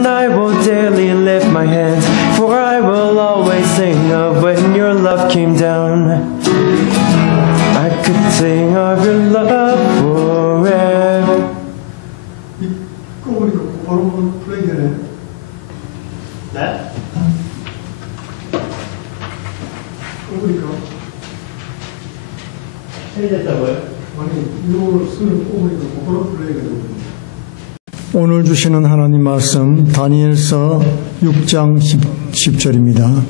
and I will daily lift my hands, for I will always sing of when your love came down. I could sing of your love forever. 꼬부리가 바로 플레이되네. 네? 꼬부리가 해제했다고요? 아니 이거 쓰는 꼬부리가 바로 플레이가 되거든요. 오늘 주시는 하나님 말씀 다니엘서 6장 10절입니다.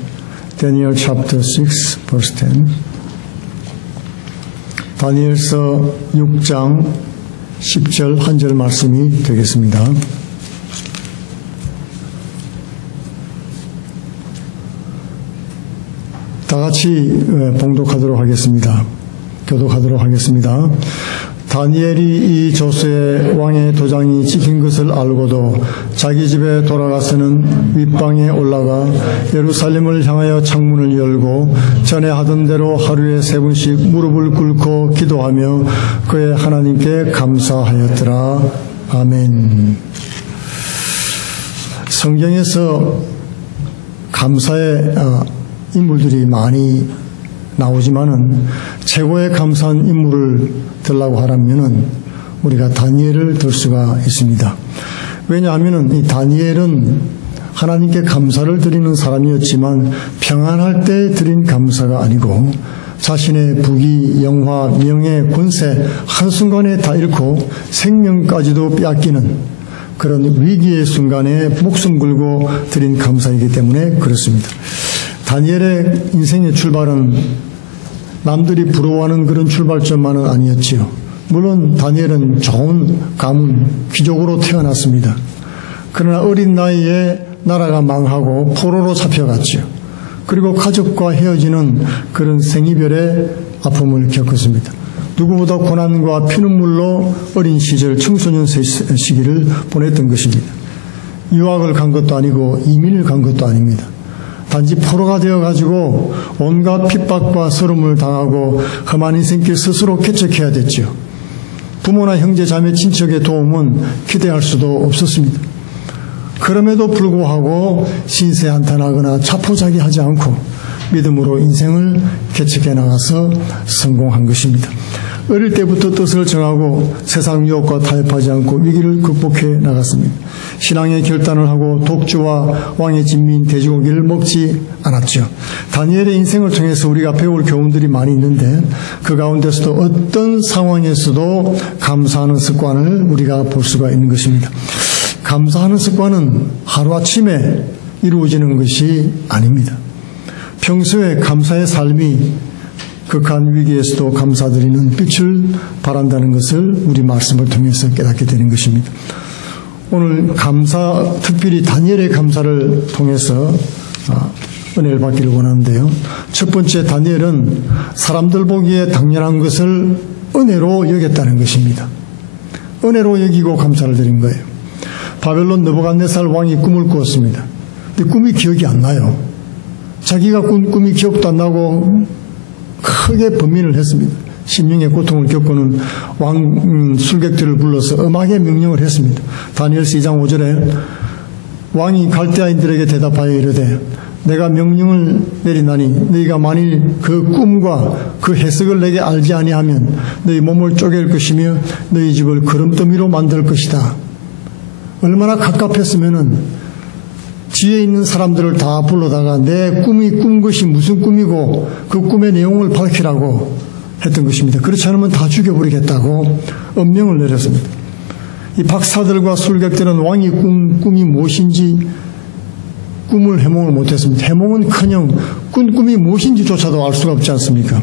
Daniel chapter 6 verse 10. 다니엘서 6장 10절 한 절 말씀이 되겠습니다. 다 같이 봉독하도록 하겠습니다. 교독하도록 하겠습니다. 다니엘이 이 조스의 왕의 도장이 찍힌 것을 알고도 자기 집에 돌아가서는 윗방에 올라가 예루살렘을 향하여 창문을 열고 전에 하던 대로 하루에 3번씩 무릎을 꿇고 기도하며 그의 하나님께 감사하였더라. 아멘. 성경에서 감사의 인물들이 많이 나오지만은 최고의 감사한 인물을 들라고 하라면은 우리가 다니엘을 들 수가 있습니다. 왜냐하면은 이 다니엘은 하나님께 감사를 드리는 사람이었지만 평안할 때 드린 감사가 아니고 자신의 부귀, 영화, 명예, 권세 한순간에 다 잃고 생명까지도 빼앗기는 그런 위기의 순간에 목숨 걸고 드린 감사이기 때문에 그렇습니다. 다니엘의 인생의 출발은 남들이 부러워하는 그런 출발점만은 아니었지요. 물론 다니엘은 좋은 가문, 귀족으로 태어났습니다. 그러나 어린 나이에 나라가 망하고 포로로 잡혀갔지요. 그리고 가족과 헤어지는 그런 생이별의 아픔을 겪었습니다. 누구보다 고난과 피눈물로 어린 시절 청소년 시기를 보냈던 것입니다. 유학을 간 것도 아니고 이민을 간 것도 아닙니다. 단지 포로가 되어가지고 온갖 핍박과 서름을 당하고 험한 인생길 스스로 개척해야 됐죠. 부모나 형제, 자매, 친척의 도움은 기대할 수도 없었습니다. 그럼에도 불구하고 신세한탄하거나 자포자기하지 않고 믿음으로 인생을 개척해 나가서 성공한 것입니다. 어릴 때부터 뜻을 정하고 세상 유혹과 타협하지 않고 위기를 극복해 나갔습니다. 신앙의 결단을 하고 독주와 왕의 진미인 돼지고기를 먹지 않았죠. 다니엘의 인생을 통해서 우리가 배울 교훈들이 많이 있는데 그 가운데서도 어떤 상황에서도 감사하는 습관을 우리가 볼 수가 있는 것입니다. 감사하는 습관은 하루아침에 이루어지는 것이 아닙니다. 평소에 감사의 삶이 극한 위기에서도 감사드리는 빛을 발한다는 것을 우리 말씀을 통해서 깨닫게 되는 것입니다. 오늘 감사, 특별히 다니엘의 감사를 통해서 은혜를 받기를 원하는데요. 첫 번째, 다니엘은 사람들 보기에 당연한 것을 은혜로 여겼다는 것입니다. 은혜로 여기고 감사를 드린 거예요. 바벨론 느부갓네살 왕이 꿈을 꾸었습니다. 근데 꿈이 기억이 안 나요. 자기가 꾼 꿈이 기억도 안 나고 크게 번민을 했습니다. 심령의 고통을 겪고는 왕 술객들을 불러서 엄하게 명령을 했습니다. 다니엘서 2장 5절에 왕이 갈대아인들에게 대답하여 이르되 내가 명령을 내리나니 너희가 만일 그 꿈과 그 해석을 내게 알지 아니하면 너희 몸을 쪼갤 것이며 너희 집을 거름더미로 만들 것이다. 얼마나 갑갑했으면은 지혜 있는 사람들을 다 불러다가 내 꿈이 꾼 것이 무슨 꿈이고 그 꿈의 내용을 밝히라고 했던 것입니다. 그렇지 않으면 다 죽여버리겠다고 엄명을 내렸습니다. 이 박사들과 술객들은 왕이 꾼 꿈이 무엇인지 꿈을 해몽을 못했습니다. 해몽은커녕 꾼 꿈이 무엇인지조차도 알 수가 없지 않습니까?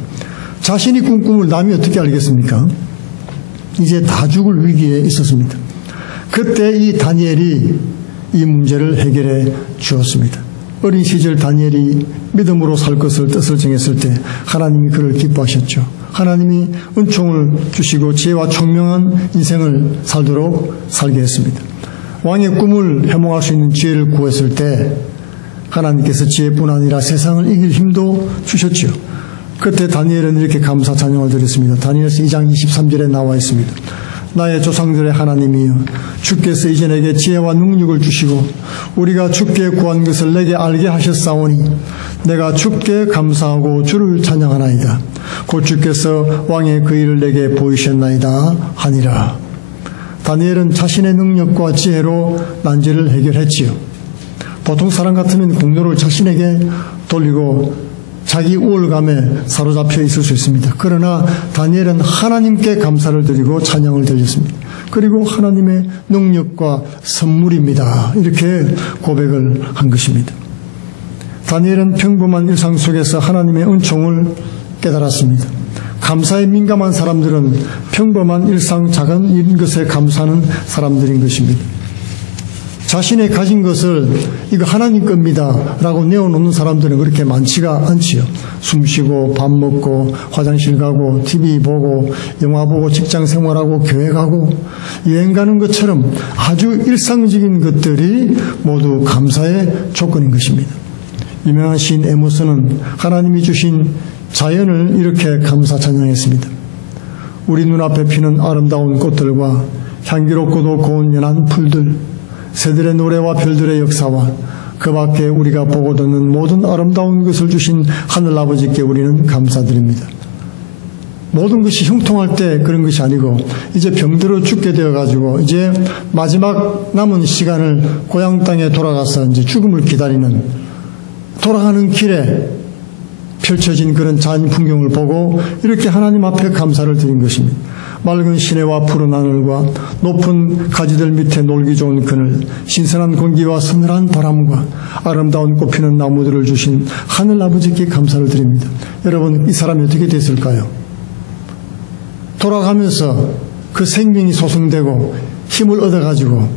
자신이 꾼 꿈을 남이 어떻게 알겠습니까? 이제 다 죽을 위기에 있었습니다. 그때 이 다니엘이 이 문제를 해결해 주었습니다. 어린 시절 다니엘이 믿음으로 살 것을 뜻을 정했을 때 하나님이 그를 기뻐하셨죠. 하나님이 은총을 주시고 지혜와 총명한 인생을 살도록 살게 했습니다. 왕의 꿈을 해몽할 수 있는 지혜를 구했을 때 하나님께서 지혜뿐 아니라 세상을 이길 힘도 주셨죠. 그때 다니엘은 이렇게 감사 찬양을 드렸습니다. 다니엘서 2장 23절에 나와 있습니다. 나의 조상들의 하나님이여, 주께서 이제 내게 지혜와 능력을 주시고 우리가 주께 구한 것을 내게 알게 하셨사오니 내가 주께 감사하고 주를 찬양하나이다. 곧 주께서 왕의 그 일을 내게 보이셨나이다 하니라. 다니엘은 자신의 능력과 지혜로 난제를 해결했지요. 보통 사람 같으면 공로를 자신에게 돌리고 자기 우월감에 사로잡혀 있을 수 있습니다. 그러나 다니엘은 하나님께 감사를 드리고 찬양을 드렸습니다. 그리고 하나님의 능력과 선물입니다. 이렇게 고백을 한 것입니다. 다니엘은 평범한 일상 속에서 하나님의 은총을 깨달았습니다. 감사에 민감한 사람들은 평범한 일상 작은 일 것에 감사하는 사람들인 것입니다. 자신의 가진 것을 이거 하나님 겁니다 라고 내어놓는 사람들은 그렇게 많지가 않지요. 숨 쉬고 밥 먹고 화장실 가고 TV 보고 영화 보고 직장 생활하고 교회 가고 여행 가는 것처럼 아주 일상적인 것들이 모두 감사의 조건인 것입니다. 유명한 시인 에머슨은 하나님이 주신 자연을 이렇게 감사 찬양했습니다. 우리 눈앞에 피는 아름다운 꽃들과 향기롭고도 고운 연한 풀들, 새들의 노래와 별들의 역사와 그 밖에 우리가 보고 듣는 모든 아름다운 것을 주신 하늘아버지께 우리는 감사드립니다. 모든 것이 형통할 때 그런 것이 아니고 이제 병들어 죽게 되어가지고 이제 마지막 남은 시간을 고향 땅에 돌아가서 이제 죽음을 기다리는 돌아가는 길에 펼쳐진 그런 자연 풍경을 보고 이렇게 하나님 앞에 감사를 드린 것입니다. 맑은 시내와 푸른 하늘과 높은 가지들 밑에 놀기 좋은 그늘, 신선한 공기와 서늘한 바람과 아름다운 꽃피는 나무들을 주신 하늘 아버지께 감사를 드립니다. 여러분, 이 사람이 어떻게 됐을까요? 돌아가면서 그 생명이 소성되고 힘을 얻어가지고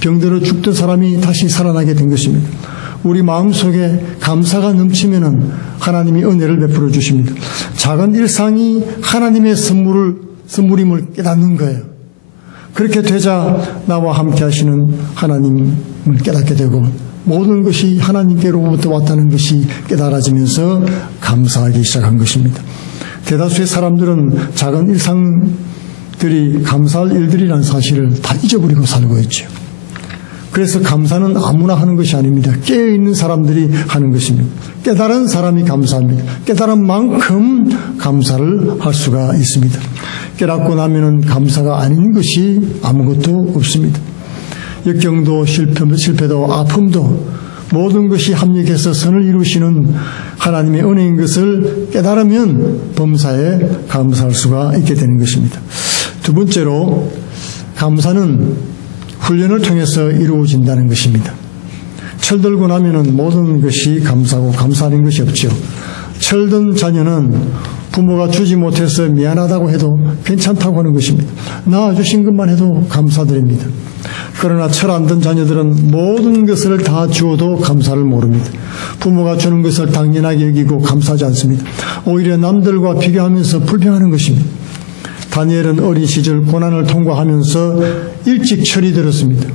병들어 죽던 사람이 다시 살아나게 된 것입니다. 우리 마음속에 감사가 넘치면은 하나님이 은혜를 베풀어 주십니다. 작은 일상이 하나님의 선물임을 깨닫는 거예요. 그렇게 되자 나와 함께 하시는 하나님을 깨닫게 되고 모든 것이 하나님께로부터 왔다는 것이 깨달아지면서 감사하기 시작한 것입니다. 대다수의 사람들은 작은 일상들이 감사할 일들이라는 사실을 다 잊어버리고 살고 있죠. 그래서 감사는 아무나 하는 것이 아닙니다. 깨어있는 사람들이 하는 것입니다. 깨달은 사람이 감사합니다. 깨달은 만큼 감사를 할 수가 있습니다. 깨닫고 나면은 감사가 아닌 것이 아무것도 없습니다. 역경도 실패도 아픔도 모든 것이 합력해서 선을 이루시는 하나님의 은혜인 것을 깨달으면 범사에 감사할 수가 있게 되는 것입니다. 두 번째로 감사는 훈련을 통해서 이루어진다는 것입니다. 철들고 나면은 모든 것이 감사고 감사하는 것이 없죠. 철든 자녀는 부모가 주지 못해서 미안하다고 해도 괜찮다고 하는 것입니다. 낳아주신 것만 해도 감사드립니다. 그러나 철 안 든 자녀들은 모든 것을 다 주어도 감사를 모릅니다. 부모가 주는 것을 당연하게 여기고 감사하지 않습니다. 오히려 남들과 비교하면서 불평하는 것입니다. 다니엘은 어린 시절 고난을 통과하면서 일찍 철이 들었습니다.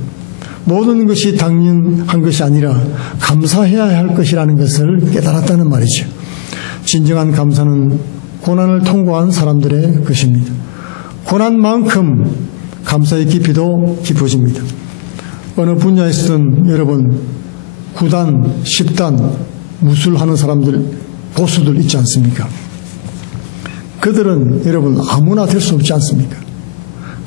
모든 것이 당연한 것이 아니라 감사해야 할 것이라는 것을 깨달았다는 말이죠. 진정한 감사는 고난을 통과한 사람들의 것입니다. 고난만큼 감사의 깊이도 깊어집니다. 어느 분야에서든 여러분 9단, 10단 무술하는 사람들, 고수들 있지 않습니까? 그들은 여러분 아무나 될 수 없지 않습니까?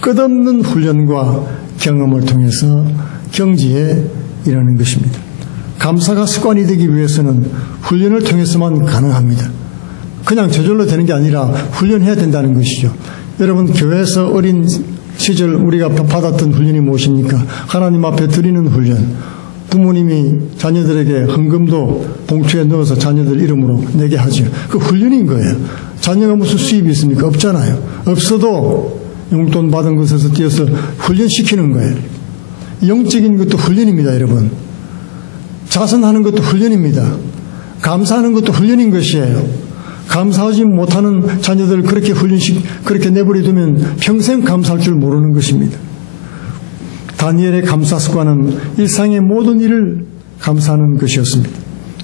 끝없는 훈련과 경험을 통해서 경지에 이르는 것입니다. 감사가 습관이 되기 위해서는 훈련을 통해서만 가능합니다. 그냥 저절로 되는 게 아니라 훈련해야 된다는 것이죠. 여러분 교회에서 어린 시절 우리가 받았던 훈련이 무엇입니까? 하나님 앞에 드리는 훈련. 부모님이 자녀들에게 헌금도 봉투에 넣어서 자녀들 이름으로 내게 하죠. 그 훈련인 거예요. 자녀가 무슨 수입이 있습니까? 없잖아요. 없어도 용돈 받은 것에서 띄어서 훈련시키는 거예요. 영적인 것도 훈련입니다, 여러분. 자선하는 것도 훈련입니다. 감사하는 것도 훈련인 것이에요. 감사하지 못하는 자녀들 그렇게 내버려두면 평생 감사할 줄 모르는 것입니다. 다니엘의 감사 습관은 일상의 모든 일을 감사하는 것이었습니다.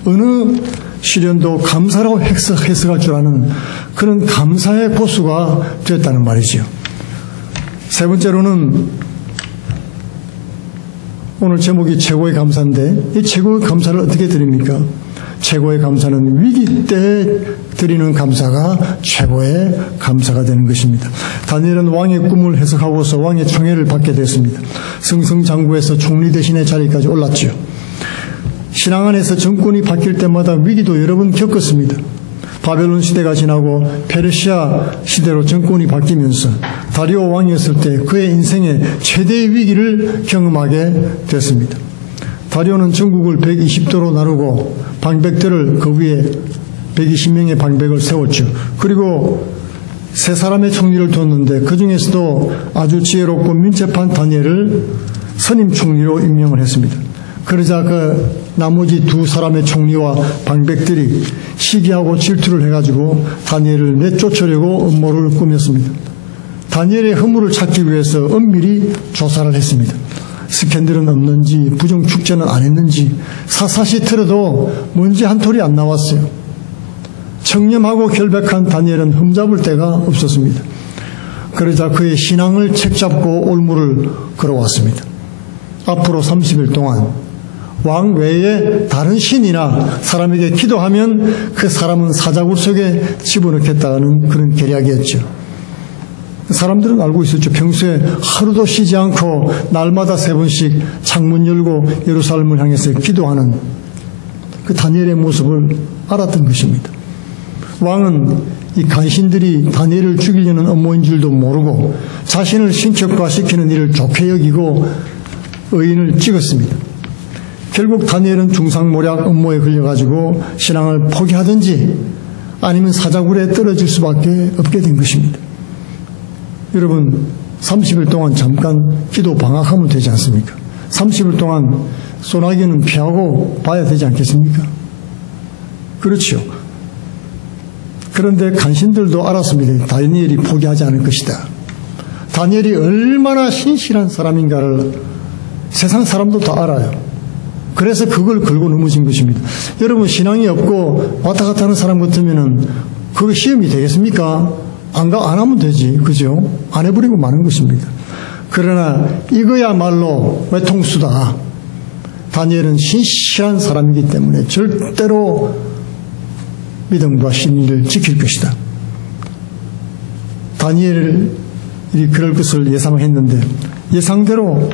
어느 시련도 감사라고 해석할 줄 아는 그런 감사의 고수가 되었다는 말이죠. 세 번째로는 오늘 제목이 최고의 감사인데 이 최고의 감사를 어떻게 드립니까? 최고의 감사는 위기 때 드리는 감사가 최고의 감사가 되는 것입니다. 다니엘은 왕의 꿈을 해석하고서 왕의 총애를 받게 됐습니다. 승승장구해서 총리 대신의 자리까지 올랐죠. 신앙 안에서 정권이 바뀔 때마다 위기도 여러 번 겪었습니다. 바벨론 시대가 지나고 페르시아 시대로 정권이 바뀌면서 다리오 왕이었을 때 그의 인생의 최대의 위기를 경험하게 됐습니다. 다리오는 전국을 120도로 나누고 방백들을 그 위에 120명의 방백을 세웠죠. 그리고 세 사람의 총리를 뒀는데 그 중에서도 아주 지혜롭고 민첩한 다니엘을 선임 총리로 임명을 했습니다. 그러자 그 나머지 두 사람의 총리와 방백들이 시기하고 질투를 해가지고 다니엘을 내쫓으려고 음모를 꾸몄습니다. 다니엘의 허물을 찾기 위해서 엄밀히 조사를 했습니다. 스캔들은 없는지 부정축제는 안 했는지 사사시 틀어도 먼지 한 톨이 안 나왔어요. 청렴하고 결백한 다니엘은 흠잡을 데가 없었습니다. 그러자 그의 신앙을 책잡고 올무를 걸어왔습니다. 앞으로 30일 동안 왕 외에 다른 신이나 사람에게 기도하면 그 사람은 사자굴 속에 집어넣겠다는 그런 계략이었죠. 사람들은 알고 있었죠. 평소에 하루도 쉬지 않고 날마다 3번씩 창문 열고 예루살렘을 향해서 기도하는 그 다니엘의 모습을 알았던 것입니다. 왕은 이 간신들이 다니엘을 죽이려는 음모인 줄도 모르고 자신을 신격화시키는 일을 좋게 여기고 의인을 찍었습니다. 결국 다니엘은 중상모략 음모에 걸려가지고 신앙을 포기하든지 아니면 사자굴에 떨어질 수밖에 없게 된 것입니다. 여러분 30일 동안 잠깐 기도 방학하면 되지 않습니까? 30일 동안 소나기는 피하고 봐야 되지 않겠습니까? 그렇죠. 그런데 간신들도 알았습니다. 다니엘이 포기하지 않을 것이다. 다니엘이 얼마나 신실한 사람인가를 세상 사람도 다 알아요. 그래서 그걸 걸고 넘어진 것입니다. 여러분 신앙이 없고 왔다 갔다 하는 사람 같으면은 그거 시험이 되겠습니까? 안 하면 되지. 그죠? 안 해버리고 마는 것입니다. 그러나 이거야말로 외통수다. 다니엘은 신실한 사람이기 때문에 절대로 믿음과 신의를 지킬 것이다. 다니엘이 그럴 것을 예상했는데 예상대로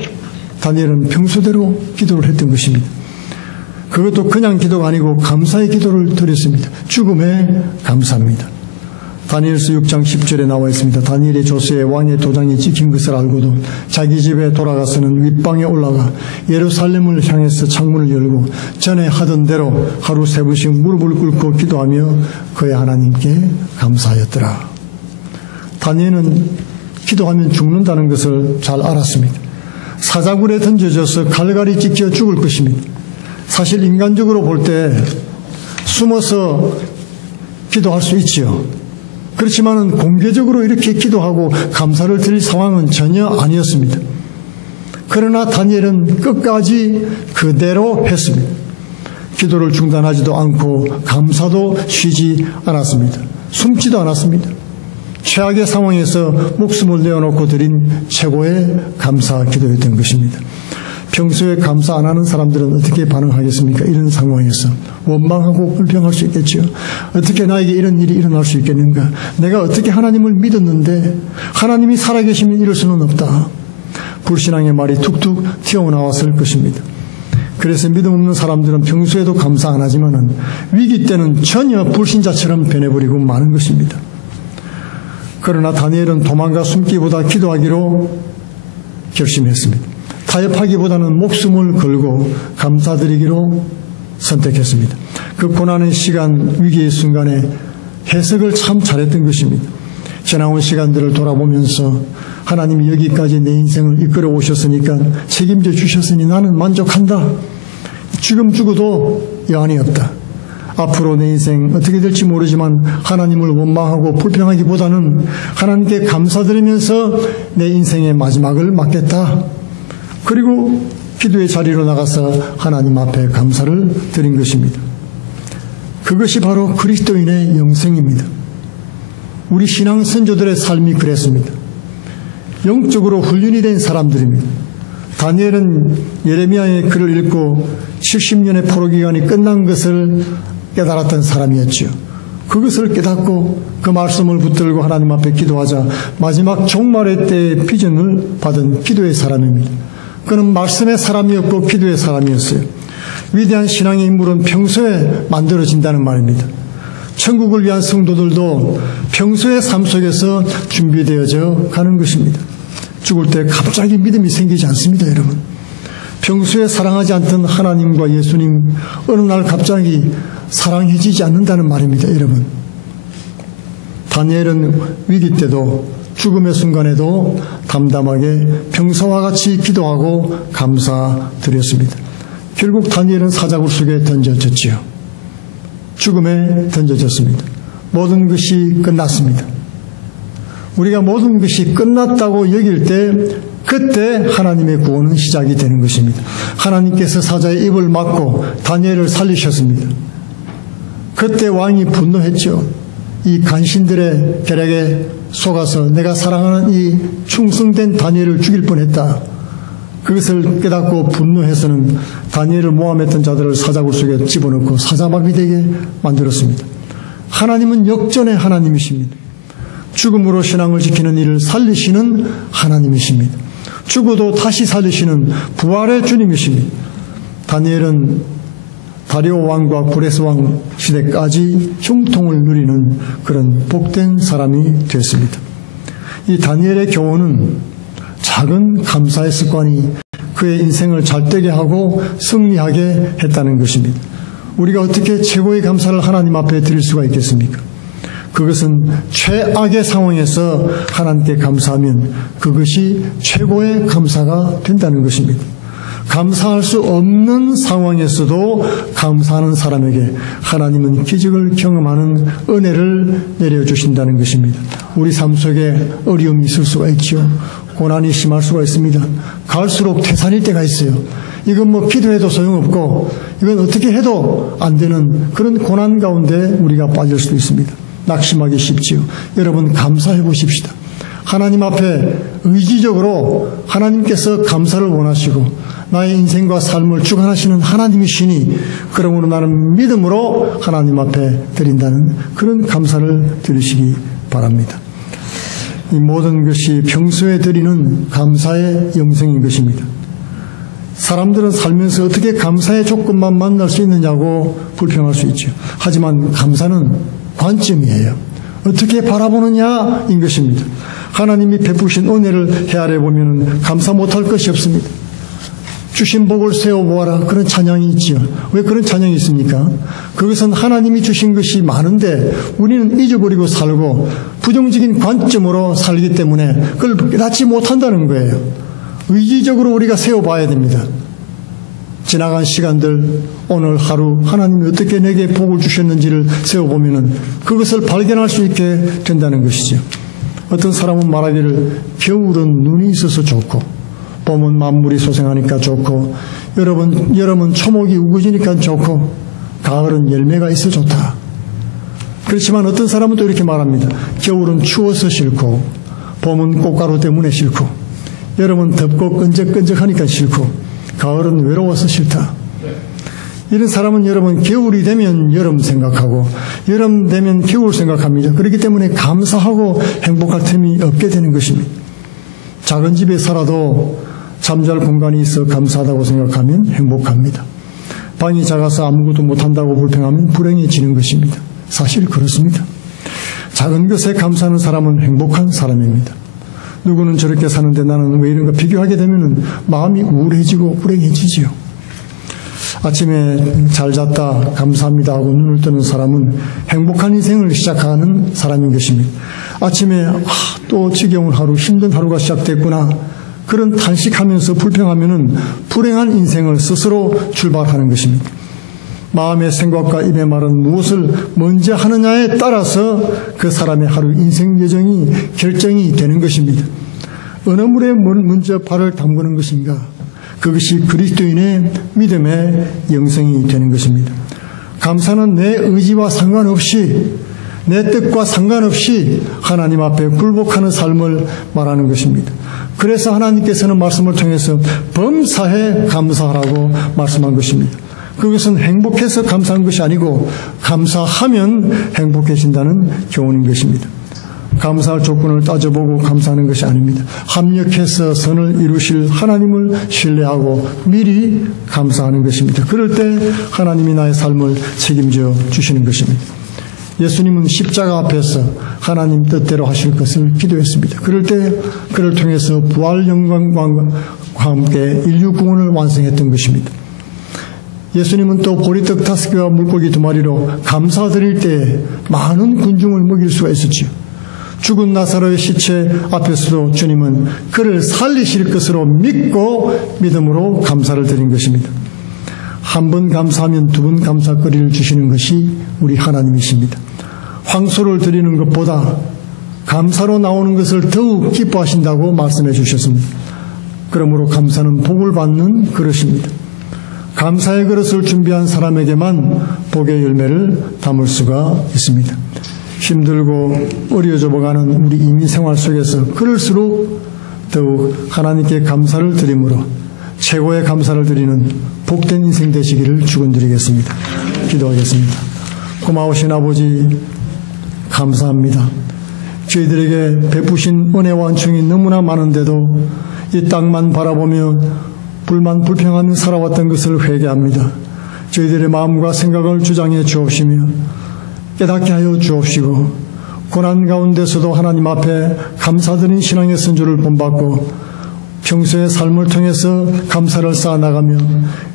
다니엘은 평소대로 기도를 했던 것입니다. 그것도 그냥 기도가 아니고 감사의 기도를 드렸습니다. 죽음에 감사합니다. 다니엘서 6장 10절에 나와 있습니다. 다니엘의 조서에 왕의 도장이 찍힌 것을 알고도 자기 집에 돌아가서는 윗방에 올라가 예루살렘을 향해서 창문을 열고 전에 하던 대로 하루 3번씩 무릎을 꿇고 기도하며 그의 하나님께 감사하였더라. 다니엘은 기도하면 죽는다는 것을 잘 알았습니다. 사자굴에 던져져서 갈갈이 찢겨 죽을 것입니다. 사실 인간적으로 볼 때 숨어서 기도할 수 있지요. 그렇지만은 공개적으로 이렇게 기도하고 감사를 드릴 상황은 전혀 아니었습니다. 그러나 다니엘은 끝까지 그대로 했습니다. 기도를 중단하지도 않고 감사도 쉬지 않았습니다. 숨지도 않았습니다. 최악의 상황에서 목숨을 내어놓고 드린 최고의 감사 기도였던 것입니다. 평소에 감사 안 하는 사람들은 어떻게 반응하겠습니까? 이런 상황에서 원망하고 불평할 수 있겠죠. 어떻게 나에게 이런 일이 일어날 수 있겠는가? 내가 어떻게 하나님을 믿었는데 하나님이 살아계시면 이럴 수는 없다. 불신앙의 말이 툭툭 튀어나왔을 것입니다. 그래서 믿음 없는 사람들은 평소에도 감사 안 하지만은 위기 때는 전혀 불신자처럼 변해버리고 마는 것입니다. 그러나 다니엘은 도망가 숨기보다 기도하기로 결심했습니다. 타협하기보다는 목숨을 걸고 감사드리기로 선택했습니다. 그 고난의 시간, 위기의 순간에 해석을 참 잘했던 것입니다. 지나온 시간들을 돌아보면서 하나님이 여기까지 내 인생을 이끌어 오셨으니까 책임져 주셨으니 나는 만족한다. 지금 죽어도 여한이 없다. 앞으로 내 인생 어떻게 될지 모르지만 하나님을 원망하고 불평하기보다는 하나님께 감사드리면서 내 인생의 마지막을 맞겠다. 그리고 기도의 자리로 나가서 하나님 앞에 감사를 드린 것입니다. 그것이 바로 그리스도인의 영생입니다. 우리 신앙 선조들의 삶이 그랬습니다. 영적으로 훈련이 된 사람들입니다. 다니엘은 예레미야의 글을 읽고 70년의 포로기간이 끝난 것을 깨달았던 사람이었죠. 그것을 깨닫고 그 말씀을 붙들고 하나님 앞에 기도하자 마지막 종말의 때의 비전을 받은 기도의 사람입니다. 그는 말씀의 사람이었고 기도의 사람이었어요. 위대한 신앙의 인물은 평소에 만들어진다는 말입니다. 천국을 위한 성도들도 평소의 삶 속에서 준비되어져 가는 것입니다. 죽을 때 갑자기 믿음이 생기지 않습니다, 여러분. 평소에 사랑하지 않던 하나님과 예수님 어느 날 갑자기 사랑해지지 않는다는 말입니다, 여러분. 다니엘은 위기 때도 죽음의 순간에도 담담하게 평소와 같이 기도하고 감사드렸습니다. 결국 다니엘은 사자굴 속에 던져졌지요. 죽음에 던져졌습니다. 모든 것이 끝났습니다. 우리가 모든 것이 끝났다고 여길 때 그때 하나님의 구원은 시작이 되는 것입니다. 하나님께서 사자의 입을 막고 다니엘을 살리셨습니다. 그때 왕이 분노했죠. 이 간신들의 계략에 속아서 내가 사랑하는 이 충성된 다니엘을 죽일 뻔했다. 그것을 깨닫고 분노해서는 다니엘을 모함했던 자들을 사자굴 속에 집어넣고 사자막이 되게 만들었습니다. 하나님은 역전의 하나님이십니다. 죽음으로 신앙을 지키는 이를 살리시는 하나님이십니다. 죽어도 다시 살리시는 부활의 주님이십니다. 다니엘은 다리오 왕과 고레스 왕 시대까지 형통을 누리는 그런 복된 사람이 되었습니다. 이 다니엘의 교훈은 작은 감사의 습관이 그의 인생을 잘되게 하고 승리하게 했다는 것입니다. 우리가 어떻게 최고의 감사를 하나님 앞에 드릴 수가 있겠습니까? 그것은 최악의 상황에서 하나님께 감사하면 그것이 최고의 감사가 된다는 것입니다. 감사할 수 없는 상황에서도 감사하는 사람에게 하나님은 기적을 경험하는 은혜를 내려주신다는 것입니다. 우리 삶 속에 어려움이 있을 수가 있죠. 고난이 심할 수가 있습니다. 갈수록 태산일 때가 있어요. 이건 뭐 기도해도 소용없고 이건 어떻게 해도 안 되는 그런 고난 가운데 우리가 빠질 수도 있습니다. 낙심하기 쉽지요. 여러분 감사해 보십시다. 하나님 앞에 의지적으로 하나님께서 감사를 원하시고 나의 인생과 삶을 주관하시는 하나님이시니 그러므로 나는 믿음으로 하나님 앞에 드린다는 그런 감사를 드리시기 바랍니다. 이 모든 것이 평소에 드리는 감사의 영성인 것입니다. 사람들은 살면서 어떻게 감사의 조건만 만날 수 있느냐고 불평할 수 있죠. 하지만 감사는 관점이에요. 어떻게 바라보느냐인 것입니다. 하나님이 베푸신 은혜를 헤아려 보면 감사 못할 것이 없습니다. 주신 복을 세워보아라 그런 찬양이 있지요. 왜 그런 찬양이 있습니까? 그것은 하나님이 주신 것이 많은데 우리는 잊어버리고 살고 부정적인 관점으로 살기 때문에 그걸 깨닫지 못한다는 거예요. 의지적으로 우리가 세워봐야 됩니다. 지나간 시간들 오늘 하루 하나님이 어떻게 내게 복을 주셨는지를 세워보면 그것을 발견할 수 있게 된다는 것이죠. 어떤 사람은 말하기를 겨울은 눈이 있어서 좋고 봄은 만물이 소생하니까 좋고 여름은 초목이 우거지니까 좋고 가을은 열매가 있어 좋다. 그렇지만 어떤 사람은 또 이렇게 말합니다. 겨울은 추워서 싫고 봄은 꽃가루 때문에 싫고 여름은 덥고 끈적끈적하니까 싫고 가을은 외로워서 싫다. 이런 사람은 여러분 겨울이 되면 여름 생각하고 여름 되면 겨울 생각합니다. 그렇기 때문에 감사하고 행복할 틈이 없게 되는 것입니다. 작은 집에 살아도 잠잘 공간이 있어 감사하다고 생각하면 행복합니다. 방이 작아서 아무것도 못한다고 불평하면 불행해지는 것입니다. 사실 그렇습니다. 작은 것에 감사하는 사람은 행복한 사람입니다. 누구는 저렇게 사는데 나는 왜 이런가 비교하게 되면 마음이 우울해지고 불행해지지요. 아침에 잘 잤다 감사합니다 하고 눈을 뜨는 사람은 행복한 인생을 시작하는 사람인 것입니다. 아침에 또 지겨운 하루 힘든 하루가 시작됐구나 그런 탄식하면서 불평하면은 불행한 인생을 스스로 출발하는 것입니다. 마음의 생각과 입의 말은 무엇을 먼저 하느냐에 따라서 그 사람의 하루 인생 여정이 결정이 되는 것입니다. 어느 물에 먼저 발을 담그는 것인가? 그것이 그리스도인의 믿음의 영성이 되는 것입니다. 감사는 내 의지와 상관없이 내 뜻과 상관없이 하나님 앞에 굴복하는 삶을 말하는 것입니다. 그래서 하나님께서는 말씀을 통해서 범사에 감사하라고 말씀한 것입니다. 그것은 행복해서 감사한 것이 아니고 감사하면 행복해진다는 교훈인 것입니다. 감사할 조건을 따져보고 감사하는 것이 아닙니다. 합력해서 선을 이루실 하나님을 신뢰하고 미리 감사하는 것입니다. 그럴 때 하나님이 나의 삶을 책임져 주시는 것입니다. 예수님은 십자가 앞에서 하나님 뜻대로 하실 것을 기도했습니다. 그럴 때 그를 통해서 부활 영광과 함께 인류 구원을 완성했던 것입니다. 예수님은 또 보리떡 5개와 물고기 2마리로 감사드릴 때 많은 군중을 먹일 수가 있었지요. 죽은 나사로의 시체 앞에서도 주님은 그를 살리실 것으로 믿고 믿음으로 감사를 드린 것입니다. 한 번 감사하면 2번 감사거리를 주시는 것이 우리 하나님이십니다. 황소를 드리는 것보다 감사로 나오는 것을 더욱 기뻐하신다고 말씀해 주셨습니다. 그러므로 감사는 복을 받는 그릇입니다. 감사의 그릇을 준비한 사람에게만 복의 열매를 담을 수가 있습니다. 힘들고 어려져 가는 우리 이민 생활 속에서 그럴수록 더욱 하나님께 감사를 드림으로 최고의 감사를 드리는 복된 인생 되시기를 축원드리겠습니다. 기도하겠습니다. 고마우신 아버지 감사합니다. 저희들에게 베푸신 은혜와 은총이 너무나 많은데도 이 땅만 바라보며 불평하며 살아왔던 것을 회개합니다. 저희들의 마음과 생각을 주장해 주옵시며 깨닫게 하여 주옵시고 고난 가운데서도 하나님 앞에 감사드린 신앙의 선조를 본받고 평소의 삶을 통해서 감사를 쌓아나가며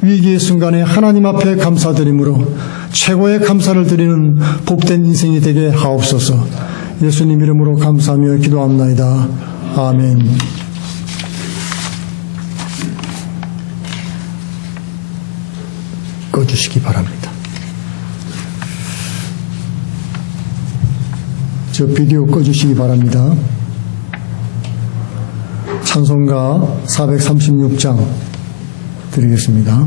위기의 순간에 하나님 앞에 감사드림으로 최고의 감사를 드리는 복된 인생이 되게 하옵소서. 예수님 이름으로 감사하며 기도합나이다. 아멘. 꺼주시기 바랍니다. 저 비디오 꺼주시기 바랍니다. 찬송가 436장 드리겠습니다.